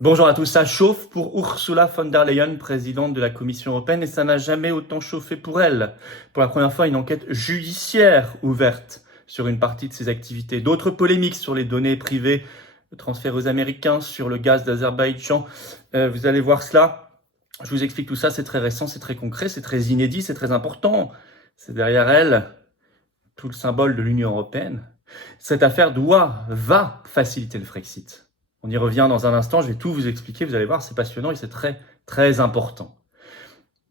Bonjour à tous, ça chauffe pour Ursula von der Leyen, présidente de la Commission européenne, et ça n'a jamais autant chauffé pour elle. Pour la première fois, une enquête judiciaire ouverte sur une partie de ses activités. D'autres polémiques sur les données privées transférées aux Américains, sur le gaz d'Azerbaïdjan. Vous allez voir cela. Je vous explique tout ça, c'est très récent, c'est très concret, c'est très inédit, c'est très important. C'est derrière elle tout le symbole de l'Union européenne. Cette affaire va faciliter le Frexit. On y revient dans un instant, je vais tout vous expliquer, vous allez voir, c'est passionnant et c'est très, très important.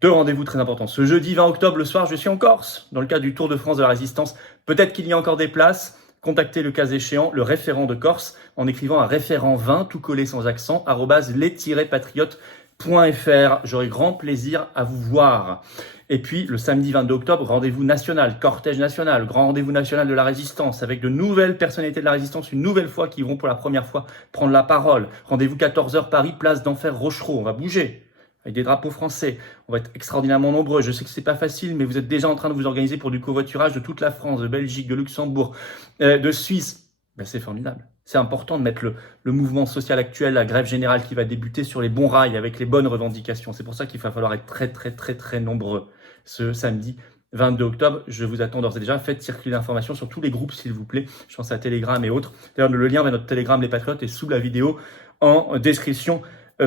Deux rendez-vous très importants. Ce jeudi 20 octobre, le soir, je suis en Corse, dans le cadre du Tour de France de la Résistance. Peut-être qu'il y a encore des places. Contactez le cas échéant, le référent de Corse, en écrivant un référent 20, tout collé sans accent, @les-patriotes.fr. J'aurai grand plaisir à vous voir. Et puis, le samedi 22 octobre, rendez-vous national, cortège national, grand rendez-vous national de la Résistance, avec de nouvelles personnalités de la Résistance, une nouvelle fois, qui vont pour la première fois prendre la parole. Rendez-vous 14h Paris, place d'Enfer Rochereau. On va bouger, avec des drapeaux français. On va être extraordinairement nombreux. Je sais que c'est pas facile, mais vous êtes déjà en train de vous organiser pour du covoiturage de toute la France, de Belgique, de Luxembourg, de Suisse. Ben, c'est formidable. C'est important de mettre le mouvement social actuel, la grève générale qui va débuter, sur les bons rails, avec les bonnes revendications. C'est pour ça qu'il va falloir être très, très, très, très nombreux ce samedi 22 octobre. Je vous attends d'ores et déjà. Faites circuler l'information sur tous les groupes, s'il vous plaît. Je pense à Telegram et autres. D'ailleurs, le lien vers notre Telegram Les Patriotes est sous la vidéo en description.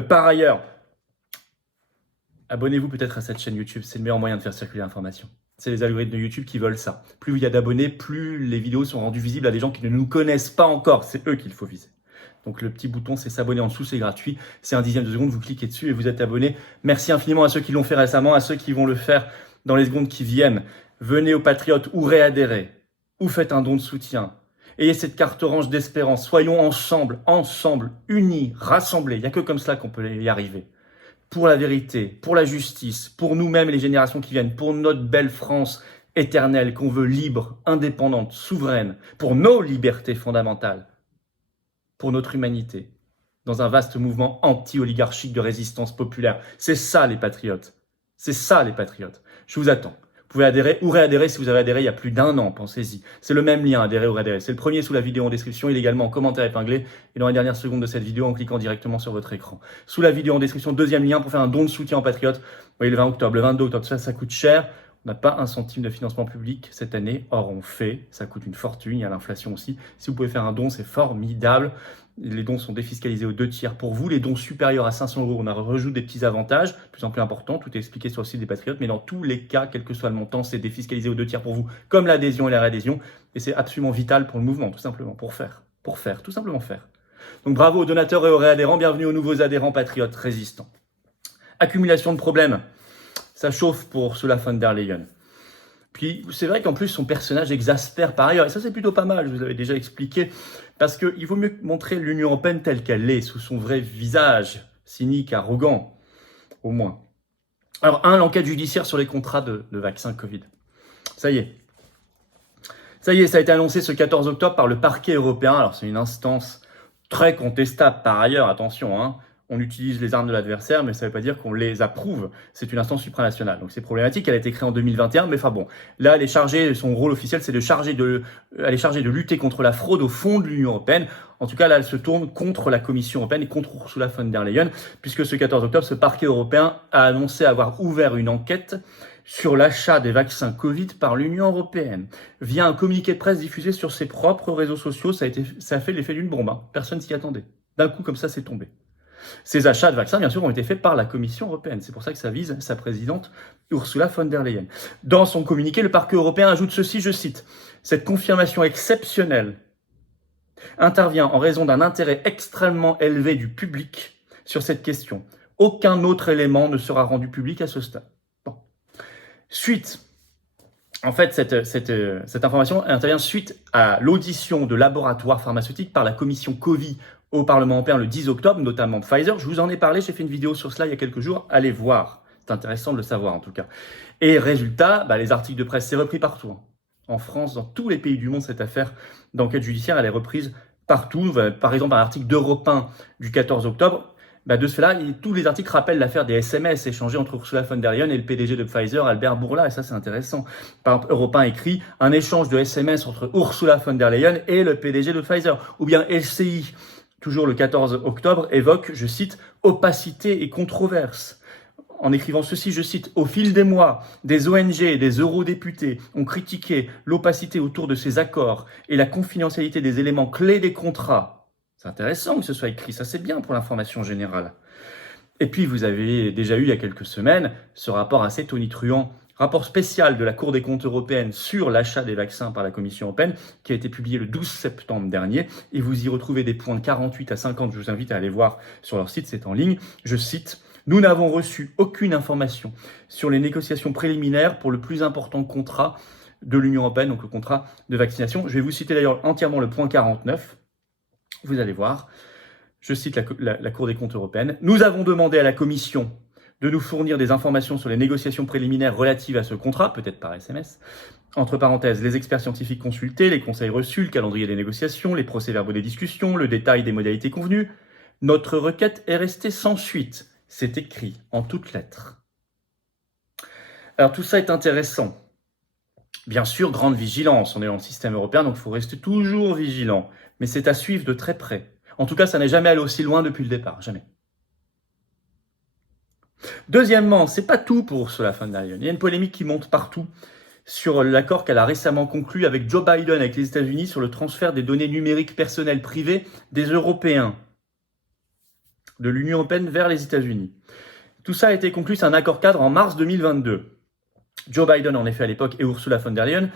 Par ailleurs, abonnez-vous peut-être à cette chaîne YouTube. C'est le meilleur moyen de faire circuler l'information. C'est les algorithmes de YouTube qui veulent ça. Plus il y a d'abonnés, plus les vidéos sont rendues visibles à des gens qui ne nous connaissent pas encore. C'est eux qu'il faut viser. Donc le petit bouton, c'est s'abonner en dessous, c'est gratuit. C'est un dixième de seconde, vous cliquez dessus et vous êtes abonné. Merci infiniment à ceux qui l'ont fait récemment, à ceux qui vont le faire dans les secondes qui viennent. Venez aux Patriotes ou réadhérez, ou faites un don de soutien. Ayez cette carte orange d'espérance. Soyons ensemble, unis, rassemblés. Il n'y a que comme cela qu'on peut y arriver. Pour la vérité, pour la justice, pour nous-mêmes et les générations qui viennent, pour notre belle France éternelle qu'on veut libre, indépendante, souveraine, pour nos libertés fondamentales, pour notre humanité, dans un vaste mouvement anti-oligarchique de résistance populaire. C'est ça les patriotes. C'est ça les patriotes. Je vous attends. Vous pouvez adhérer ou réadhérer si vous avez adhéré il y a plus d'1 an, pensez-y. C'est le même lien, adhérer ou réadhérer. C'est le premier sous la vidéo en description, il est également en commentaire épinglé et dans les dernières secondes de cette vidéo en cliquant directement sur votre écran. Sous la vidéo en description, deuxième lien pour faire un don de soutien aux patriotes. Vous voyez, le 20 octobre, le 22 octobre, ça coûte cher. On n'a pas un centime de financement public cette année. Or, on fait, ça coûte une fortune, il y a l'inflation aussi. Si vous pouvez faire un don, c'est formidable. Les dons sont défiscalisés aux 2/3 pour vous. Les dons supérieurs à 500 €, on a rejoue des petits avantages, de plus en plus importants. Tout est expliqué sur le site des Patriotes. Mais dans tous les cas, quel que soit le montant, c'est défiscalisé aux 2/3 pour vous, comme l'adhésion et la réadhésion. Et c'est absolument vital pour le mouvement, tout simplement, pour faire, tout simplement faire. Donc bravo aux donateurs et aux réadhérents. Bienvenue aux nouveaux adhérents patriotes résistants. Accumulation de problèmes. Ça chauffe pour Ursula von der Leyen. Puis c'est vrai qu'en plus son personnage exaspère par ailleurs, et ça c'est plutôt pas mal, je vous avais déjà expliqué, parce qu'il vaut mieux montrer l'Union européenne telle qu'elle est, sous son vrai visage, cynique, arrogant, au moins. Alors l'enquête judiciaire sur les contrats de vaccins Covid. Ça y est, ça a été annoncé ce 14 octobre par le parquet européen. Alors c'est une instance très contestable par ailleurs, attention, hein. On utilise les armes de l'adversaire, mais ça ne veut pas dire qu'on les approuve. C'est une instance supranationale. Donc c'est problématique, elle a été créée en 2021, mais enfin bon. Là, elle est chargée, son rôle officiel, c'est elle est chargée de lutter contre la fraude au fond de l'Union européenne. En tout cas, là, elle se tourne contre la Commission européenne et contre Ursula von der Leyen, puisque ce 14 octobre, ce parquet européen a annoncé avoir ouvert une enquête sur l'achat des vaccins Covid par l'Union européenne. Via un communiqué de presse diffusé sur ses propres réseaux sociaux, ça a fait l'effet d'une bombe, hein. Personne s'y attendait. D'un coup, comme ça, c'est tombé. Ces achats de vaccins, bien sûr, ont été faits par la Commission européenne. C'est pour ça que ça vise sa présidente Ursula von der Leyen. Dans son communiqué, le parquet européen ajoute ceci, je cite, « Cette confirmation exceptionnelle intervient en raison d'un intérêt extrêmement élevé du public sur cette question. Aucun autre élément ne sera rendu public à ce stade. » Bon. En fait, cette information intervient suite à l'audition de laboratoires pharmaceutiques par la commission Covid au Parlement européen le 10 octobre, notamment Pfizer. Je vous en ai parlé, j'ai fait une vidéo sur cela il y a quelques jours. Allez voir, c'est intéressant de le savoir en tout cas. Et résultat, les articles de presse, c'est repris partout. En France, dans tous les pays du monde, cette affaire d'enquête judiciaire, elle est reprise partout. Par exemple, un article d'Europe 1 du 14 octobre, de ce fait-là, tous les articles rappellent l'affaire des SMS échangés entre Ursula von der Leyen et le PDG de Pfizer, Albert Bourla, et ça c'est intéressant. Par exemple, Europe 1 écrit un échange de SMS entre Ursula von der Leyen et le PDG de Pfizer, ou bien LCI toujours le 14 octobre, évoque, je cite, « opacité et controverse ». En écrivant ceci, je cite, « Au fil des mois, des ONG et des eurodéputés ont critiqué l'opacité autour de ces accords et la confidentialité des éléments clés des contrats. » C'est intéressant que ce soit écrit, ça c'est bien pour l'information générale. Et puis vous avez déjà eu il y a quelques semaines ce rapport assez tonitruant, rapport spécial de la Cour des comptes européenne sur l'achat des vaccins par la Commission européenne, qui a été publié le 12 septembre dernier, et vous y retrouvez des points de 48 à 50, je vous invite à aller voir sur leur site, c'est en ligne, je cite, « Nous n'avons reçu aucune information sur les négociations préliminaires pour le plus important contrat de l'Union européenne, donc le contrat de vaccination. » Je vais vous citer d'ailleurs entièrement le point 49, vous allez voir, je cite la Cour des comptes européenne, « Nous avons demandé à la Commission de nous fournir des informations sur les négociations préliminaires relatives à ce contrat, peut-être par SMS, entre parenthèses, les experts scientifiques consultés, les conseils reçus, le calendrier des négociations, les procès-verbaux des discussions, le détail des modalités convenues. Notre requête est restée sans suite. » C'est écrit en toutes lettres. Alors tout ça est intéressant. Bien sûr, grande vigilance, on est dans le système européen, donc il faut rester toujours vigilant. Mais c'est à suivre de très près. En tout cas, ça n'est jamais allé aussi loin depuis le départ, jamais. Deuxièmement, c'est pas tout pour Ursula von der Leyen. Il y a une polémique qui monte partout sur l'accord qu'elle a récemment conclu avec Joe Biden, avec les États-Unis, sur le transfert des données numériques personnelles privées des Européens, de l'Union européenne vers les États-Unis. Tout ça a été conclu, c'est un accord cadre en mars 2022. Joe Biden, en effet, à l'époque, et Ursula von der Leyen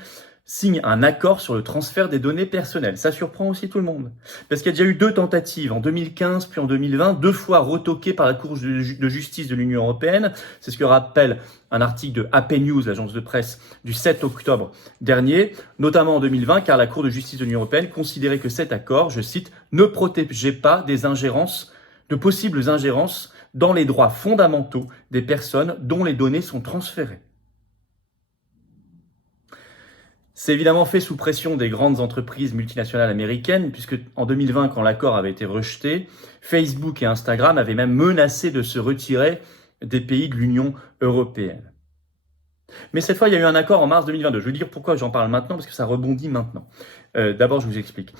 signent un accord sur le transfert des données personnelles. Ça surprend aussi tout le monde. Parce qu'il y a déjà eu 2 tentatives, en 2015 puis en 2020, 2 fois retoquées par la Cour de justice de l'Union européenne. C'est ce que rappelle un article de AP News, l'agence de presse, du 7 octobre dernier, notamment en 2020, car la Cour de justice de l'Union européenne considérait que cet accord, je cite, « ne protégeait pas des ingérences de possibles ingérences dans les droits fondamentaux des personnes dont les données sont transférées. » C'est évidemment fait sous pression des grandes entreprises multinationales américaines, puisque en 2020, quand l'accord avait été rejeté, Facebook et Instagram avaient même menacé de se retirer des pays de l'Union européenne. Mais cette fois, il y a eu un accord en mars 2022. Je veux dire pourquoi j'en parle maintenant, parce que ça rebondit maintenant. D'abord, je vous explique.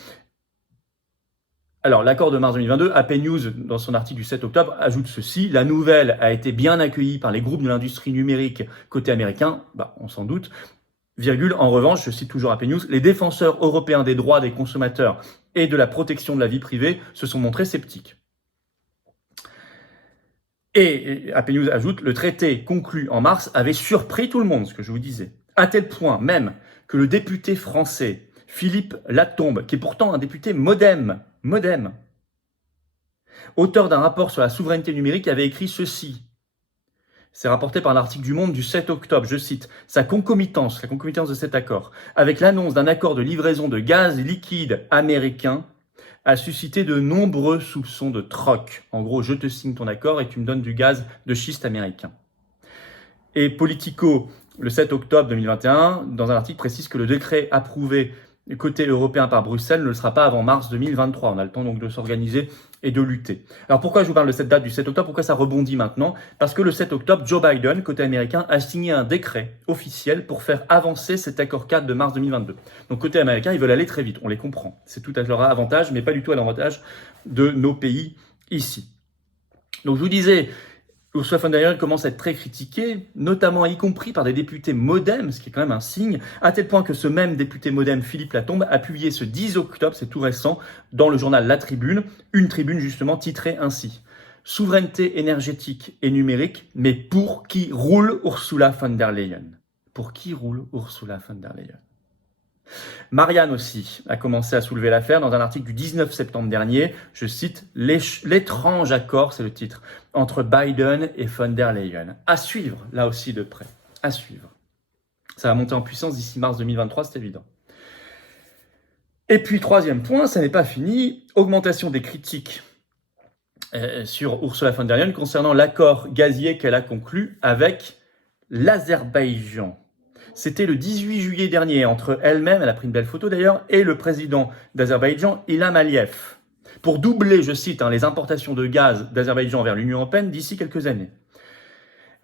Alors, l'accord de mars 2022, AP News, dans son article du 7 octobre, ajoute ceci. La nouvelle a été bien accueillie par les groupes de l'industrie numérique côté américain. On s'en doute. Virgule, en revanche, je cite toujours AP News, les défenseurs européens des droits des consommateurs et de la protection de la vie privée se sont montrés sceptiques. Et AP News ajoute, le traité conclu en mars avait surpris tout le monde, ce que je vous disais. À tel point même que le député français Philippe Latombe, qui est pourtant un député MoDem, auteur d'un rapport sur la souveraineté numérique, avait écrit ceci. C'est rapporté par l'article du Monde du 7 octobre, je cite, « Sa concomitance, la concomitance de cet accord, avec l'annonce d'un accord de livraison de gaz liquide américain, a suscité de nombreux soupçons de troc. En gros, je te signe ton accord et tu me donnes du gaz de schiste américain. » Et Politico, le 7 octobre 2021, dans un article précise que le décret approuvé côté européen par Bruxelles ne le sera pas avant mars 2023. On a le temps donc de s'organiser et de lutter. Alors pourquoi je vous parle de cette date du 7 octobre? Pourquoi ça rebondit maintenant? Parce que le 7 octobre, Joe Biden, côté américain, a signé un décret officiel pour faire avancer cet accord cadre de mars 2022. Donc côté américain, ils veulent aller très vite, on les comprend. C'est tout à leur avantage, mais pas du tout à l'avantage de nos pays ici. Donc je vous disais, Ursula von der Leyen commence à être très critiquée, notamment y compris par des députés MoDem, ce qui est quand même un signe, à tel point que ce même député MoDem, Philippe Latombe, a publié ce 10 octobre, c'est tout récent, dans le journal La Tribune, une tribune justement titrée ainsi « Souveraineté énergétique et numérique, mais pour qui roule Ursula von der Leyen ?» Pour qui roule Ursula von der Leyen? Marianne aussi a commencé à soulever l'affaire dans un article du 19 septembre dernier, je cite, « L'étrange accord », c'est le titre, entre Biden et von der Leyen. À suivre, là aussi de près, à suivre. Ça va monter en puissance d'ici mars 2023, c'est évident. Et puis, troisième point, ça n'est pas fini, augmentation des critiques sur Ursula von der Leyen concernant l'accord gazier qu'elle a conclu avec l'Azerbaïdjan. C'était le 18 juillet dernier, entre elle-même, elle a pris une belle photo d'ailleurs, et le président d'Azerbaïdjan, Ilham Aliyev, pour doubler, je cite, les importations de gaz d'Azerbaïdjan vers l'Union européenne d'ici quelques années.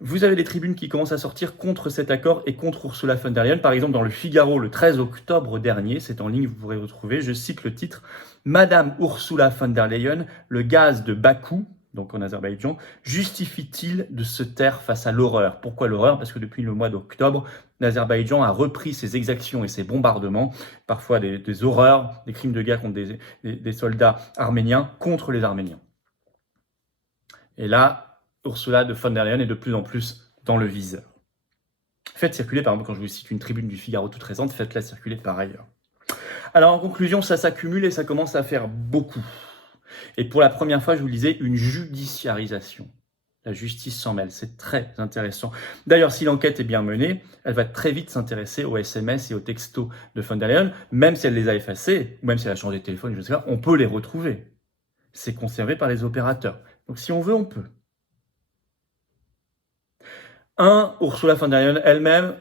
Vous avez des tribunes qui commencent à sortir contre cet accord et contre Ursula von der Leyen. Par exemple, dans le Figaro, le 13 octobre dernier, c'est en ligne, vous pourrez retrouver, je cite le titre, Madame Ursula von der Leyen, le gaz de Bakou, donc en Azerbaïdjan, justifie-t-il de se taire face à l'horreur? Pourquoi l'horreur? Parce que depuis le mois d'octobre, l'Azerbaïdjan a repris ses exactions et ses bombardements, parfois des horreurs, des crimes de guerre contre des soldats arméniens contre les Arméniens. Et là, Ursula von der Leyen est de plus en plus dans le viseur. Faites circuler, par exemple, quand je vous cite une tribune du Figaro toute récente, faites-la circuler par ailleurs. Alors en conclusion, ça s'accumule et ça commence à faire beaucoup. Et pour la première fois, je vous le disais, une judiciarisation. La justice s'en mêle, c'est très intéressant. D'ailleurs, si l'enquête est bien menée, elle va très vite s'intéresser aux SMS et aux textos de von der Leyen, même si elle les a effacés, ou même si elle a changé de téléphone, je sais pas, on peut les retrouver. C'est conservé par les opérateurs. Donc si on veut, on peut. Ursula von der Leyen elle-même,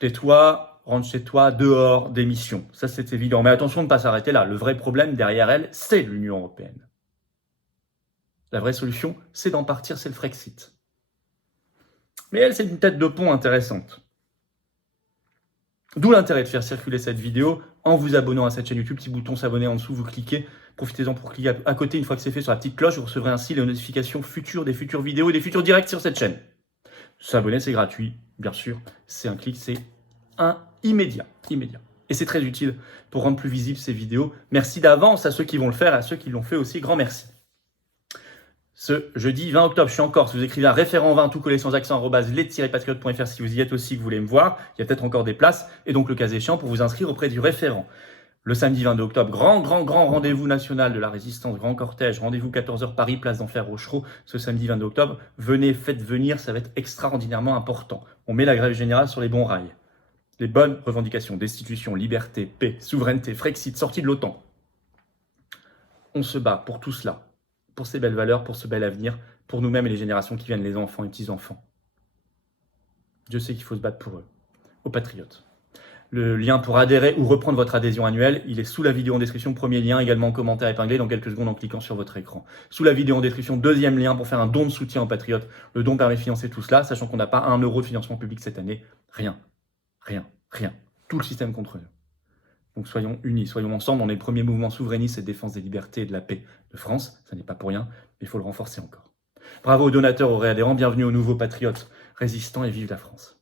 tais-toi, rentre chez toi, dehors, démission. Ça, c'est évident. Mais attention de ne pas s'arrêter là. Le vrai problème derrière elle, c'est l'Union européenne. La vraie solution, c'est d'en partir, c'est le Frexit. Mais elle, c'est une tête de pont intéressante. D'où l'intérêt de faire circuler cette vidéo en vous abonnant à cette chaîne YouTube. Petit bouton s'abonner en dessous, vous cliquez. Profitez-en pour cliquer à côté. Une fois que c'est fait, sur la petite cloche, vous recevrez ainsi les notifications futures des futures vidéos et des futurs directs sur cette chaîne. S'abonner, c'est gratuit, bien sûr. C'est un clic, c'est immédiat. Et c'est très utile pour rendre plus visibles ces vidéos. Merci d'avance à ceux qui vont le faire et à ceux qui l'ont fait aussi. Grand merci. Ce jeudi 20 octobre, je suis en Corse. Vous écrivez à référent 20 tout collé sans accent @les-patriotes.fr si vous y êtes aussi, que vous voulez me voir. Il y a peut-être encore des places. Et donc, le cas échéant, pour vous inscrire auprès du référent. Le samedi 22 octobre, grand rendez-vous national de la résistance, grand cortège, rendez-vous 14h Paris, place d'Enfer Rochereau, ce samedi 22 octobre. Venez, faites venir, ça va être extraordinairement important. On met la grève générale sur les bons rails. Les bonnes revendications, destitution, liberté, paix, souveraineté, Frexit, sortie de l'OTAN. On se bat pour tout cela, pour ces belles valeurs, pour ce bel avenir, pour nous-mêmes et les générations qui viennent, les enfants et petits-enfants. Dieu sait qu'il faut se battre pour eux, aux patriotes. Le lien pour adhérer ou reprendre votre adhésion annuelle, il est sous la vidéo en description. Premier lien, également en commentaire épinglé dans quelques secondes en cliquant sur votre écran. Sous la vidéo en description, deuxième lien pour faire un don de soutien aux patriotes. Le don permet de financer tout cela, sachant qu'on n'a pas 1 euro de financement public cette année. Rien. Tout le système contre nous. Donc soyons unis, soyons ensemble. On est le premier mouvement souverainiste et de défense des libertés et de la paix de France. Ça n'est pas pour rien, mais il faut le renforcer encore. Bravo aux donateurs, aux réadhérents. Bienvenue aux nouveaux patriotes résistants et vive la France.